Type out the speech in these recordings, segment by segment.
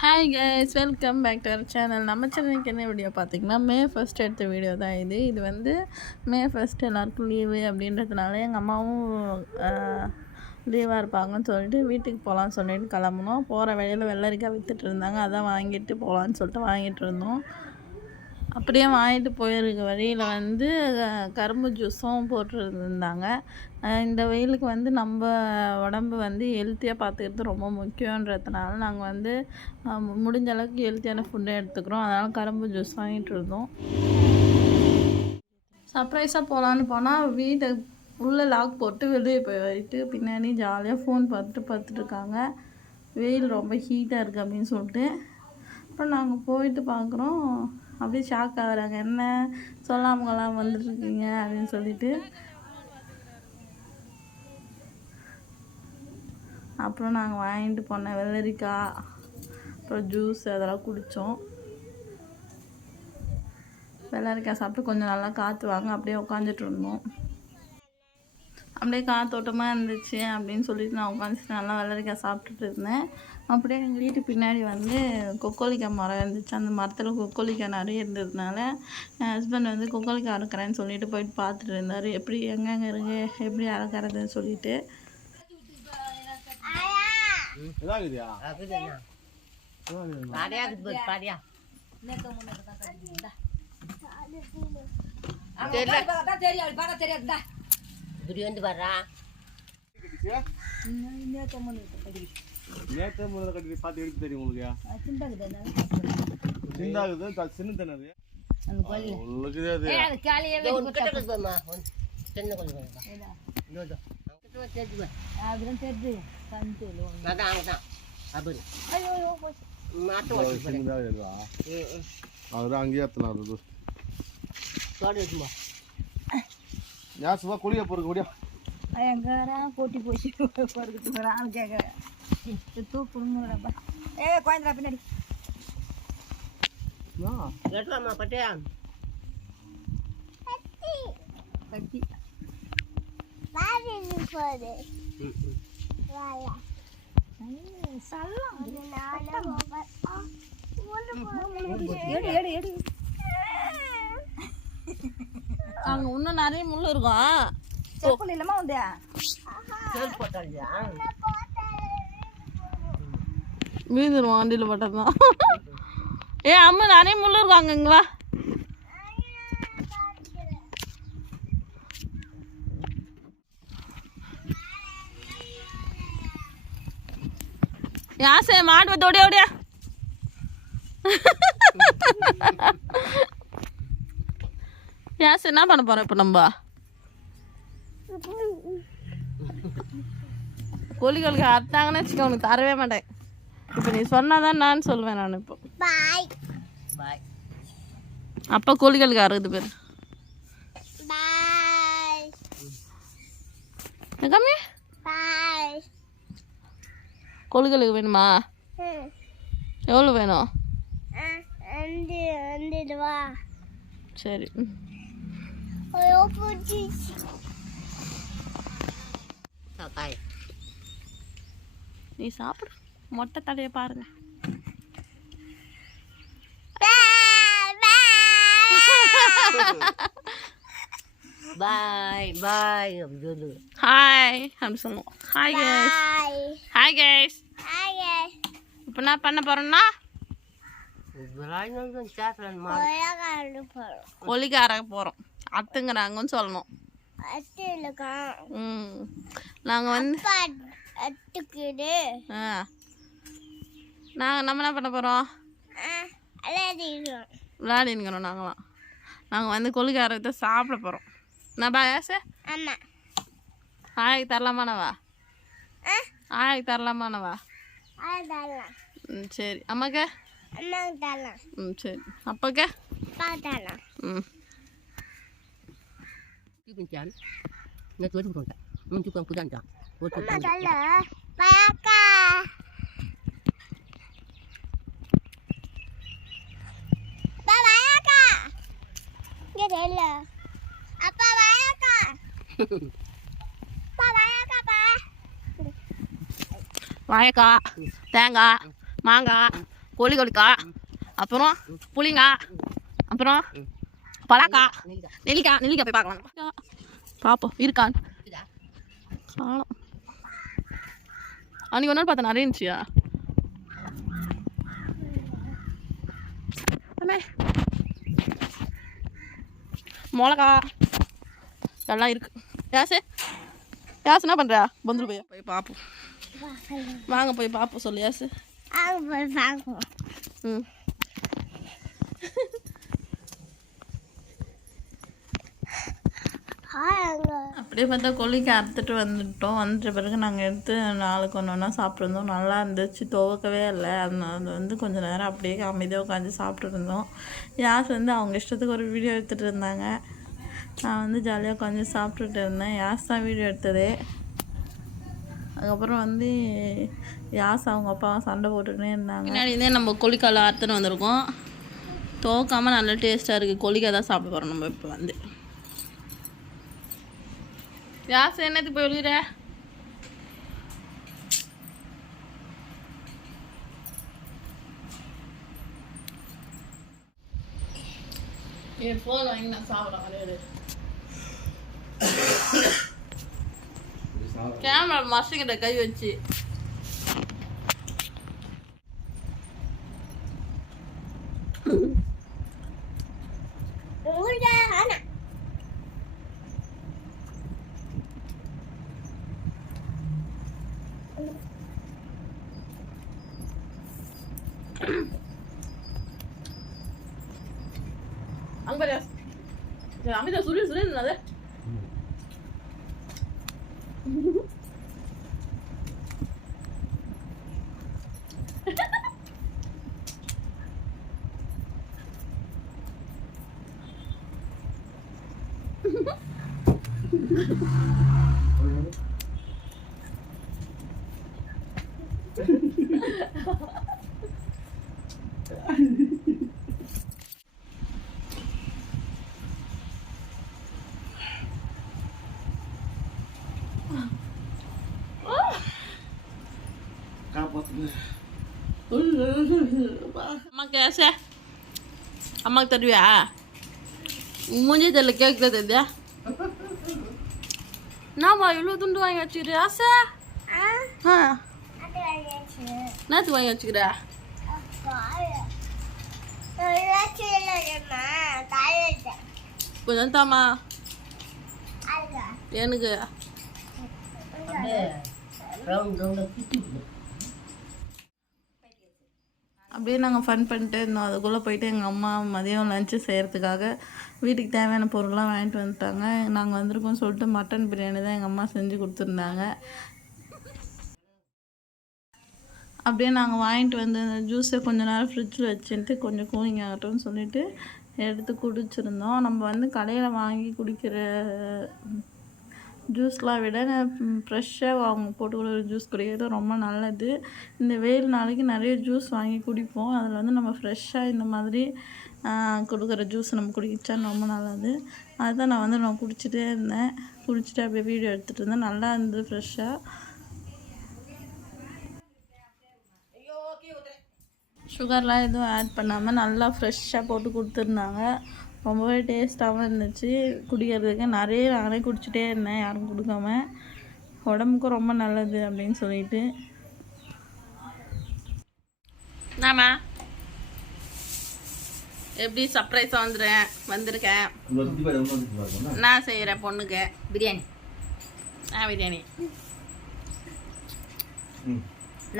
Hi guys, welcome back to our channel. நம்ம சேனலுக்கு என்ன வீடியோ பார்த்தீங்கன்னா, மே 1 எடுத்த வீடியோ தான் இது வந்து மே 1 எல்லாருக்கும் லீவு அப்படின்றதுனால எங்கள் அம்மாவும் லீவாக இருப்பாங்கன்னு சொல்லிட்டு வீட்டுக்கு போகலான்னு சொல்லிட்டு கிளம்புனோம். போகிற வழியில் வெள்ளரிக்காய் விற்றுட்டு இருந்தாங்க, அதான் வாங்கிட்டு போகலான்னு சொல்லிட்டு வாங்கிட்டு இருந்தோம். அப்படியே வாங்கிட்டு போயிருக்க வழியில் வந்து கரும்பு ஜூஸும் போட்டுருந்தாங்க. இந்த வெயிலுக்கு வந்து நம்ம உடம்பு வந்து ஹெல்த்தியாக பார்த்துக்கிறது ரொம்ப முக்கியன்றதுனால நாங்கள் வந்து முடிஞ்ச அளவுக்கு ஹெல்த்தியான ஃபுட்டை எடுத்துக்கிறோம். அதனால் கரும்பு ஜூஸ் வாங்கிட்டு இருந்தோம். சர்ப்ரைஸாக போகலான்னு போனால் வீட்டை உள்ளே லாக் போட்டு வெளியே போயிட்டு பின்னாடி ஜாலியாக ஃபோன் பார்த்துட்டு இருக்காங்க. வெயில் ரொம்ப ஹீட்டாக இருக்குது அப்படின்னு சொல்லிட்டு. அப்புறம் நாங்கள் போயிட்டு பார்க்குறோம், அப்படியே ஷாக் ஆகுறாங்க, என்ன சொல்லாமலாம் வந்துட்டுருக்கீங்க அப்படின்னு சொல்லிட்டு. அப்புறம் நாங்கள் வாங்கிட்டு போன வெள்ளரிக்காய் அப்புறம் ஜூஸ் அதெல்லாம் குடித்தோம். வெள்ளரிக்காய் சாப்பிட்டு கொஞ்சம் நல்லா காற்று வாங்க அப்படியே உட்காந்துட்டு இருந்தோம். அப்படியே காற்றோட்டமாக இருந்துச்சு அப்படின்னு சொல்லிட்டு நான் உட்காந்துட்டு நல்லா வெள்ளரிக்காய் சாப்பிட்டுட்டு இருந்தேன். அப்படியே எங்கள் வீட்டு பின்னாடி வந்து கொக்கோலிக்காய் மரம் இருந்துச்சு. அந்த மரத்தில் கொக்கோலிக்காய் நிறைய இருந்ததுனால என் ஹஸ்பண்ட் வந்து கொக்கோலிக்காய் அறுக்கிறேன்னு சொல்லிட்டு போயிட்டு பார்த்துட்டு இருந்தார். எப்படி எங்கெங்கே இருக்கு, எப்படி அறுக்கிறதுன்னு சொல்லிட்டு. போட்டி போச்சு ஆள் கேட்குறேன் தூக்குடுங்கப்பா. குழந்தை பின்னாடி கட்டி அங்கே இன்னும் நிறைய முள் இருக்கும். செப்பல் இல்லமா உண்டு வீந்துருவோம் வண்டியில் போட்டதுதான். அம்மா நிறைய முள் இருக்கும் அங்கே. இங்கே வா. யாசே மாடு வந்து ஓடியா ஓடியா. யாசே என்ன பண்ண போறோம் இப்போ நம்ம? கோழிகளுக்கு அறுத்தாங்கன்னு வச்சுக்க, உனக்கு தரவே மாட்டேன். இப்போ நீ சொன்னாதான் நான் சொல்லுவேன். நான் இப்போ அப்போ கோழிகளுக்கு அறுபது பேர் கம்மி கோழிகளுக்கு வேணுமா? எவ்வளோ வேணும்? சரி. நீ சாப்பிடு. மொட்டை தலையை பாருங்க. பாய் பாய் சொல்லு. ஹாய் அப்படி சொல்லுவோம். Hi guys. Hi guys. இப்போ என்ன பண்ண போறோம்னா ஒலிக்காரங்க போகிறோம். அத்துங்கிறாங்கன்னு சொல்லணும். நாங்கள் வந்து நம்ம என்ன பண்ண போகிறோம்? விளையாடினுக்கிறோம். நாங்கள் வந்து கொலிக்காரத்தை சாப்பிட போகிறோம். நான் பாயாசே ஆய்க்கு தரலாமானவா? ஆய்க்கு தரலாமானவா? சரி. அம்மாக்க? சரி. அப்பாக்க? வாழைக்காய், தேங்காய், மாங்காய், கோழிக்கா, அப்புறம் புளிங்கா, அப்புறம் பலாக்கா, நெல்லிக்காய் போய் பார்க்கலாம். பார்ப்போம் இருக்கான்னு. காணும். அன்றைக்கி ஒரு நாள் பார்த்தா நிறைய இருந்துச்சியா? மிளகா எல்லாம் இருக்கு. யாசு என்ன பண்ணுறா? வந்துரு போய் பார்ப்போம். வாங்க போய் பார்ப்போம் சொல்லு யாசு. ம் அப்படியே பார்த்தா கோழிக்கு அறுத்துட்டு வந்துட்டோம். வந்துட்ட பிறகு நாங்கள் எடுத்து நாளுக்கு ஒன்று ஒன்றா சாப்பிட்ருந்தோம். நல்லா இருந்துச்சு, துவக்கவே இல்லை. அது வந்து கொஞ்சம் நேரம் அப்படியே அமைதியாக உட்காந்து சாப்பிட்ருந்தோம். யாஸ் வந்து அவங்க இஷ்டத்துக்கு ஒரு வீடியோ எடுத்துகிட்டு இருந்தாங்க. நான் வந்து ஜாலியாக உட்காந்து சாப்பிட்டுட்டு இருந்தேன். யாஸ் தான் வீடியோ எடுத்ததே. அதுக்கப்புறம் வந்து யாஸ் அவங்க அப்பாவும் சண்டை போட்டுகிட்டே இருந்தாங்க. பின்னாடியே நம்ம கோழிக்காலை அறுத்துன்னு வந்திருக்கோம். துவக்காமல் நல்லா டேஸ்ட்டாக இருக்குது. கோழிக்காய் தான் சாப்பிட போகிறோம் நம்ம இப்போ வந்து. யாஸ் என்னத்துக்கு போய் விழுகிற? என் ஃபோன் வாங்கி நான் சாப்பிட்றேன். கேமரா மசிக்கிட்ட கை வச்சு அங்க பாரு. அமிதா சுரு என்னது? அம்மா கேச அம்மாக்கு தருவியா? மூஞ்சி தெரியல கேட்கல தெரியா? நாமா இவ்வளோ துண்டு வாங்கி வச்சுக்கிறியா ஆசை? நேற்று வாங்கி வச்சுக்கிறா? கொஞ்சம் தாமா எனக்கு அப்படியே நாங்கள் ஃபன் பண்ணிட்டு இருந்தோம். அதுக்குள்ளே போயிட்டு எங்கள் அம்மா மதியம் லஞ்சு செய்கிறதுக்காக வீட்டுக்கு தேவையான பொருள்லாம் வாங்கிட்டு வந்துட்டாங்க. நாங்கள் வந்திருக்கோம் சொல்லிட்டு மட்டன் பிரியாணி தான் எங்கள் அம்மா செஞ்சு கொடுத்துருந்தாங்க. அப்படியே நாங்கள் வாங்கிட்டு வந்து அந்த ஜூஸை கொஞ்சம் நேரம் ஃப்ரிட்ஜில் வச்சுட்டு கொஞ்சம் கூலிங் ஆகட்டும்னு சொல்லிட்டு எடுத்து குடிச்சிருந்தோம். நம்ம வந்து கடையில் வாங்கி குடிக்கிற ஜூஸ்லாம் விட ஃப்ரெஷ்ஷாக அவங்க போட்டு கொடுக்குற ஜூஸ் குடிக்கிறது ரொம்ப நல்லது. இந்த வெயில் நாளைக்கு நிறைய ஜூஸ் வாங்கி குடிப்போம். அதில் வந்து நம்ம ஃப்ரெஷ்ஷாக இந்த மாதிரி கொடுக்குற ஜூஸ் நம்ம குடிச்சா ரொம்ப நல்லது. அதுதான் நான் குடிச்சிட்டே இருந்தேன். குடிச்சிட்டு அப்படியே வீடியோ எடுத்துகிட்டு இருந்தேன். நல்லா இருந்தது ஃப்ரெஷ்ஷாக. சுகர்லாம் எதுவும் ஆட் பண்ணாமல் நல்லா ஃப்ரெஷ்ஷாக போட்டு கொடுத்துருந்தாங்க. ரொம்பவே டேஸ்ட்டாகவும் இருந்துச்சு. குடிக்கிறதுக்கு நானே குடிச்சிட்டே இருந்தேன், யாரும் கொடுக்காம. உடம்புக்கும் ரொம்ப நல்லது அப்படின்னு சொல்லிட்டு. நாம எப்படி சர்ப்ரைஸாக வந்திருக்கேன். நான் செய்கிறேன் பொண்ணுக்கு பிரியாணி. பிரியாணி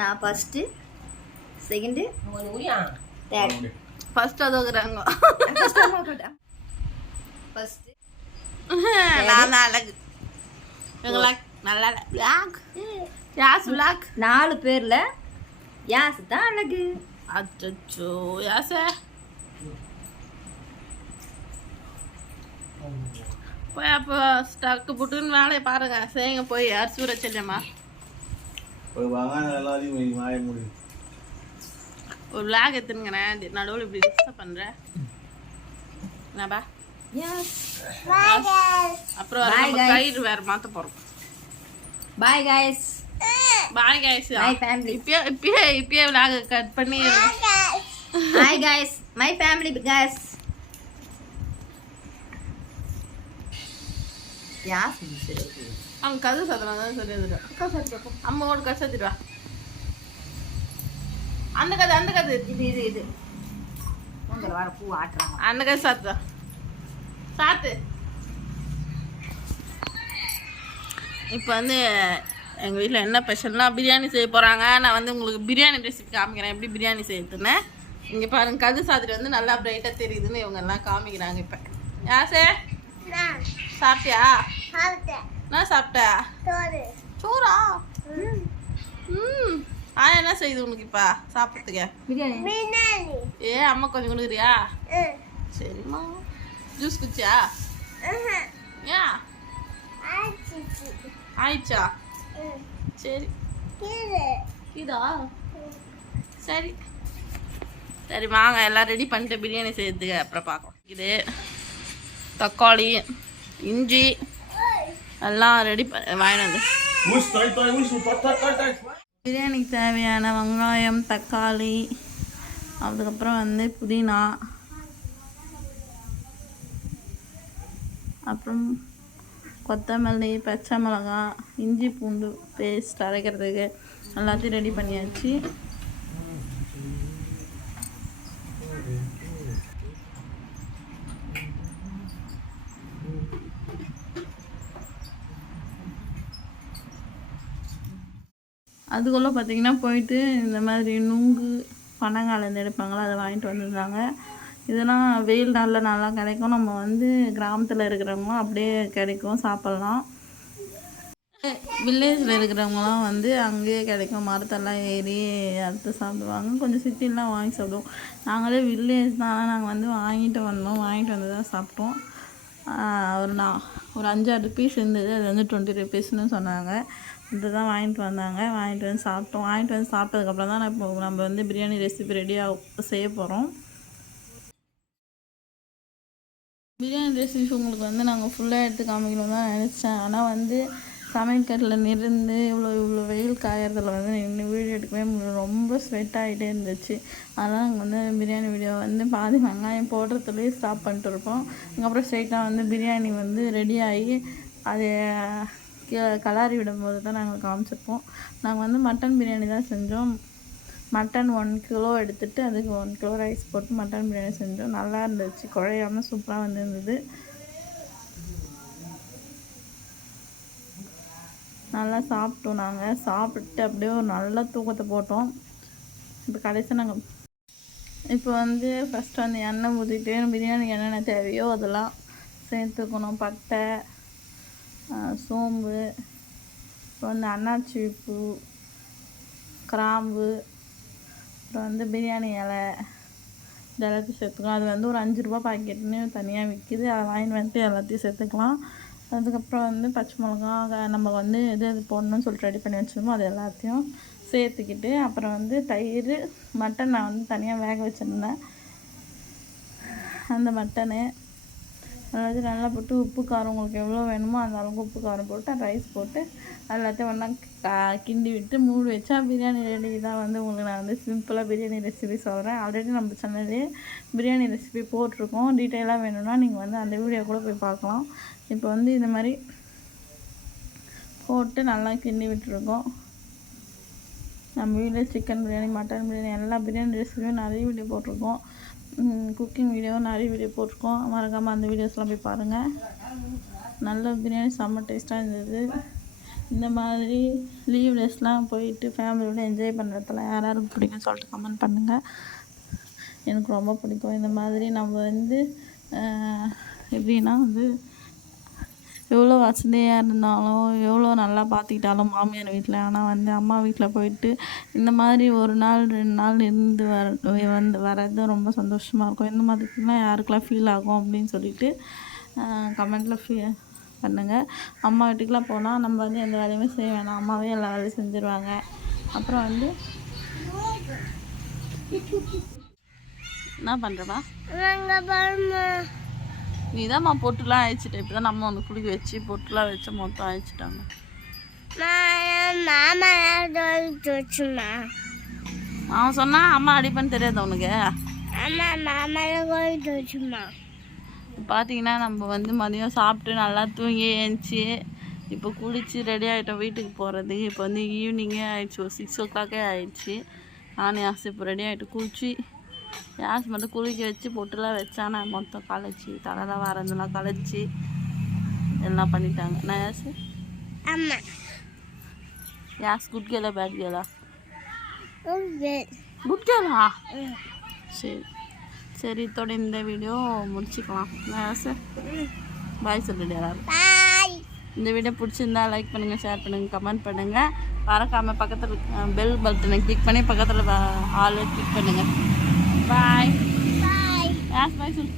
நான் ஃபஸ்ட்டு, செகண்டு, தேர்ட். ஃபர்ஸ்ட் அதுக்குறாங்க. ஃபஸ்ட்டு நான் அழகு நல்லா பிளாக் யாஸ் பிளாக் 4 பேரில் யாஸ் தான் அழகு. அச்சோ யாச போய் அப்போ ஸ்டக்கு புட்டுன்னு வேலையை பாருங்க. செய்யுங்க போய் அரிசி ஊற வச்சிடலாமா? ஒரு விளாக் எடுத்துனுங்கண்ணே. நடுவில் இப்படி டிஸ்டர்ப் பண்ணுறேன் என்னப்பா? அப்புறம் கயிறு வேறு மாற்ற போகிறோம். Bye guys. Bye guys. பாய் ஃபேமிலி. இப்பயே விளாக் கட் பண்ணி hi guys, my family guys. யாஸ் சரி. அவங்க கதை சாதனம் சரி அது. அக்கா சாத்திட்டு அம்மாவோட கதை சாத்திட்டு வா. அந்த கதை இது உங்கள வர பூ ஆட்றாங்க. அந்த கதை சாத்து. இப்போ வந்து எங்கள் வீட்டில் என்ன ஸ்பெஷல்னால் பிரியாணி செய்ய போகிறாங்க. நான் வந்து உங்களுக்கு பிரியாணி ரெசிபி காமிக்கிறேன், எப்படி பிரியாணி செய்யுதுன்னு. இங்கே பாருங்க, கது சாத்திட்டு வந்து நல்லா பிரைட்டாக தெரியுதுன்னு இவங்க எல்லாம் காமிக்கிறாங்க. இப்போ யாசே சாப்பிட்டியா? நான் சாப்பிட்டா சோறா? என்ன செய்யுது உனக்கு இப்போ சாப்பிட்றதுக்கு? பிரியாணி. அம்மா கொஞ்சம் கொடுக்குறியா? சரிம்மா. ஜூஸ் குச்சியா? ஏன் ஆயிடுச்சா? சரி இதா சரி சரி வாங்க எல்லாம் ரெடி பண்ணிட்டு பிரியாணி செய்யறதுக்கு அப்புறம் பார்க்கலாம். இது தக்காளி இஞ்சி எல்லாம் ரெடி வாங்கினது. பிரியாணிக்கு தேவையான வெங்காயம் தக்காளி அதுக்கப்புறம் வந்து புதினா அப்புறம் கொத்தமல்லி பச்சை மிளகாய் இஞ்சி பூண்டு பேஸ்ட் அரைக்கிறதுக்கு எல்லாத்தையும் ரெடி பண்ணியாச்சு. அதுக்குள்ளே பார்த்திங்கன்னா போயிட்டு இந்த மாதிரி நுங்கு பனங்காலேருந்து எடுப்பாங்களோ அதை வாங்கிட்டு வந்துருந்தாங்க. இதெல்லாம் வெயில் நாளில் நல்லா கிடைக்கும். நம்ம வந்து கிராமத்தில் இருக்கிறவங்களும் அப்படியே கிடைக்கும், சாப்பிட்லாம். வில்லேஜில் இருக்கிறவங்களாம் வந்து அங்கேயே கிடைக்கும், மரத்தெல்லாம் ஏறி அறுத்து சாப்பிடுவாங்க. கொஞ்சம் சிட்டிலாம் வாங்கி சாப்பிடுவோம். நாங்களே வில்லேஜ் தான், நாங்கள் வந்து வாங்கிட்டு வந்து தான் சாப்பிட்டோம். ஒரு 5-6 பீஸ் இருந்தது, அது வந்து 20 rupeesன்னு சொன்னாங்க. இதுதான் வாங்கிட்டு வந்து சாப்பிட்டோம். வாங்கிட்டு வந்து சாப்பிட்டதுக்கப்புறம் தான் நம்ம வந்து பிரியாணி ரெசிபி ரெடியாக செய்ய போகிறோம். பிரியாணி ரெசிபி உங்களுக்கு வந்து நாங்கள் ஃபுல்லாக எடுத்து காமிக்கணும் தான் நினச்சேன். ஆனால் வந்து சமையல்கட்டில் இருந்து இவ்வளோ வெயில் காயறதுல வந்து நின்று வீடியோ எடுக்கவே முடியல. ரொம்ப ஸ்வெட் ஆகிட்டே இருந்துச்சு. அதனால் நாங்கள் வந்து பிரியாணி வீடியோ வந்து பாதி வெங்காயம் போடுறதுலேயே ஸ்டாப் பண்ணிட்டு இருப்போம். அதுக்கப்புறம் ஸ்ட்ரைட்டாக வந்து பிரியாணி வந்து ரெடி ஆகி அது கலாரி விடும்போது தான் நாங்கள் காமிச்சிருப்போம். நாங்கள் வந்து மட்டன் பிரியாணி தான் செஞ்சோம். மட்டன் 1 கிலோ எடுத்துகிட்டு அதுக்கு 1 கிலோ ரைஸ் போட்டு மட்டன் பிரியாணி செஞ்சோம். நல்லா இருந்துச்சு, குழையாமல் சூப்பராக வந்துருந்தது. நல்லா சாப்பிட்டோம். நாங்கள் சாப்பிட்டு அப்படியே ஒரு நல்ல தூக்கத்தை போட்டோம். இப்போ கடைசி நாங்கள் இப்போ வந்து ஃபஸ்ட்டு வந்து எண்ணெய் ஊற்றிட்டு பிரியாணிக்கு என்னென்ன தேவையோ அதெல்லாம் சேர்த்துக்கணும். பட்டை, சோம்பு, அப்புறம் வந்து அன்னாச்சி பூ, கிராம்பு, அப்புறம் வந்து பிரியாணி இலை இது எல்லாத்தையும் சேர்த்துக்கலாம். அது வந்து ஒரு 5 ரூபா பாக்கெட்டுன்னு தனியாக விற்கிது, அதை வாங்கிட்டு வந்துட்டு எல்லாத்தையும் சேர்த்துக்கலாம். அதுக்கப்புறம் வந்து பச்சை மிளகா நம்ம வந்து எது போடணும்னு சொல்லிட்டு ரெடி பண்ணி வச்சுருமோ அது எல்லாத்தையும் சேர்த்துக்கிட்டு, அப்புறம் வந்து தயிர், மட்டன் நான் வந்து தனியாக வேக வச்சுருந்தேன். அந்த மட்டனு அதாவது நல்லா போட்டு உப்பு காரம் உங்களுக்கு எவ்வளோ வேணுமோ அந்த அளவுக்கு உப்பு காரம் போட்டு ரைஸ் போட்டு எல்லாத்தையும் ஒன்றா கிண்டி விட்டு மூடி வச்சா பிரியாணி ரெடி. தான் வந்து உங்களுக்கு நான் வந்து சிம்பிளாக பிரியாணி ரெசிபி சொல்கிறேன். ஆல்ரெடி நம்ம சேனல்லே பிரியாணி ரெசிபி போட்டிருக்கோம். டீட்டெயிலாக வேணும்னா நீங்கள் வந்து அந்த வீடியோ கூட போய் பார்க்கலாம். இப்போ வந்து இந்த மாதிரி போட்டு நல்லா கிண்டி விட்டுருக்கோம். நம்ம வீட்டில் சிக்கன் பிரியாணி, மட்டன் பிரியாணி எல்லா பிரியாணி ரெசிபியும் நிறைய வீடியோ போட்டிருக்கோம். குக்கிங் வீடியோ நிறைய வீடியோ போட்டிருக்கோம். மறக்காமல் அந்த வீடியோஸ்லாம் போய் பாருங்கள். நல்ல பிரியாணி செம்ம டேஸ்ட்டாக இருந்தது. இந்த மாதிரி லீவ் டேஸ்லாம் போயிட்டு ஃபேமிலியோட என்ஜாய் பண்ணுறதுலாம் யாராருக்கு பிடிக்கும்னு சொல்லிட்டு கமெண்ட் பண்ணுங்கள். எனக்கு ரொம்ப பிடிக்கும். இந்த மாதிரி நம்ம வந்து எப்படின்னா வந்து எவ்வளோ வசதியாக இருந்தாலும் எவ்வளோ நல்லா பார்த்துக்கிட்டாலும் மாமியார் வீட்டில், ஆனால் வந்து அம்மா வீட்டில் போயிட்டு இந்த மாதிரி 1 நாள் 2 நாள் இருந்து வர்றது ரொம்ப சந்தோஷமாக இருக்கும். இந்த மாதிரிலாம் யாருக்கெல்லாம் ஃபீல் ஆகும் அப்படின்னு சொல்லிட்டு கமெண்ட்டில் பண்ணுங்கள். அம்மா வீட்டுக்கெலாம் போனால் நம்ம வந்து எந்த வேலையுமே செய்ய வேணாம், அம்மாவே எல்லா வேலையும் செஞ்சுருவாங்க. அப்புறம் வந்து என்ன பண்ணுறப்பா நீதாம்மா பொட்டுலாம் அழிச்சிட்டேன். இப்போ தான் நம்ம வந்து குளிக்க வச்சு பொட்டுலாம் வச்சு மொத்தம் அழிச்சிட்டாங்க. அவன் சொன்னா அம்மா அடிப்பேன்னு தெரியாது அவனுக்கு. பார்த்தீங்கன்னா நம்ம வந்து மதியம் சாப்பிட்டு நல்லா தூங்கி ஏஞ்சி இப்போ குளித்து ரெடி ஆகிட்டோம் வீட்டுக்கு போகிறதுக்கு. இப்போ வந்து ஈவினிங்கே ஆயிடுச்சு, ஒரு 6 o'clock ஆயிடுச்சு. நானும் யாஸ் இப்போ ரெடி ஆகிட்டு குளிச்சு யாஸ் மட்டும் குளிக்க வச்சு பொட்டுலாம் வச்சா நான் மொத்தம் கலைச்சி தலைலாம் வரந்தெல்லாம் கலைச்சி எல்லாம் பண்ணிட்டாங்க. நான் யாஸ் குட் கேலா பேட் கேலா? குட் கேலா? சரி சரி, இதோட இந்த வீடியோ முடிச்சுக்கலாம். நான் பாய் சொல்லிட்டு எல்லாரும். இந்த வீடியோ பிடிச்சிருந்தா லைக் பண்ணுங்கள், ஷேர் பண்ணுங்கள், கமெண்ட் பண்ணுங்கள். மறக்காமல் பக்கத்தில் பெல் பட்டனை கிளிக் பண்ணி பக்கத்தில் ஆல் கிளிக் பண்ணுங்கள். பாய் பாய். யாஸ் பாய் சொல்லு.